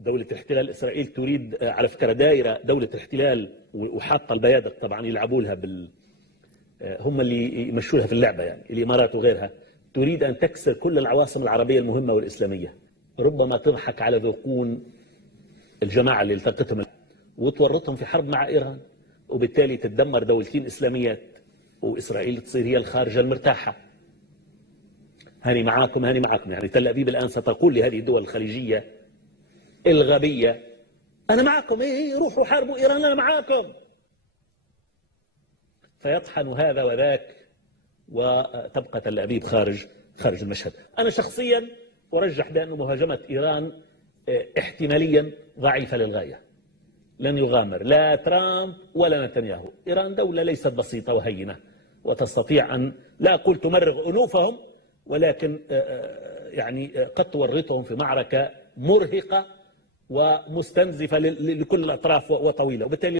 دولة الاحتلال إسرائيل تريد على فكرة دائرة دولة الاحتلال وحاطة البيادق طبعا يلعبوا لها هم اللي يمشوا لها في اللعبة، يعني الإمارات وغيرها، تريد أن تكسر كل العواصم العربية المهمة والإسلامية، ربما تضحك على ذقون الجماعة اللي التقتهم وتورطهم في حرب مع إيران، وبالتالي تتدمر دولتين إسلاميات وإسرائيل تصير هي الخارجة المرتاحة. هاني معاكم هاني معاكم، يعني تل أبيب الآن ستقول لهذه الدول الخليجية الغبية أنا معكم، روحوا حاربوا إيران أنا معاكم، فيطحن هذا وذاك وتبقى تل أبيب خارج المشهد. أنا شخصيا أرجح بأن مهاجمة إيران احتماليا ضعيفة للغاية، لن يغامر لا ترامب ولا نتنياهو. إيران دولة ليست بسيطة وهينة وتستطيع أن لا أقول تمرغ أنوفهم، ولكن يعني قد تورطهم في معركة مرهقة ومستنزفة لكل الأطراف وطويلة، وبالتالي